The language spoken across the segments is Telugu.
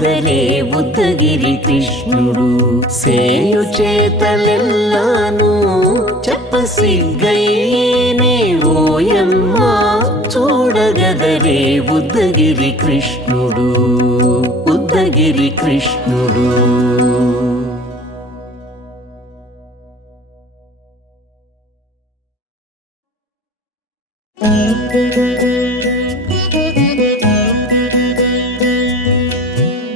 కదలే బుద్ధగిరి కృష్ణుడు సేయు చేతలెల్లాను చెప్పసిగ్గయ్యేనే ఓయమ్మా చూడగదలే బుద్ధగిరి కృష్ణుడు బుద్ధగిరి కృష్ణుడు Thank you.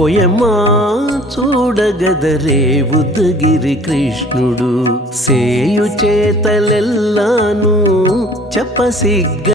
ఓయమ్మా చూడగదరే బుద్ధగిరి కృష్ణుడు సేయు చేతలెల్లాను చెప్పసిగ్గ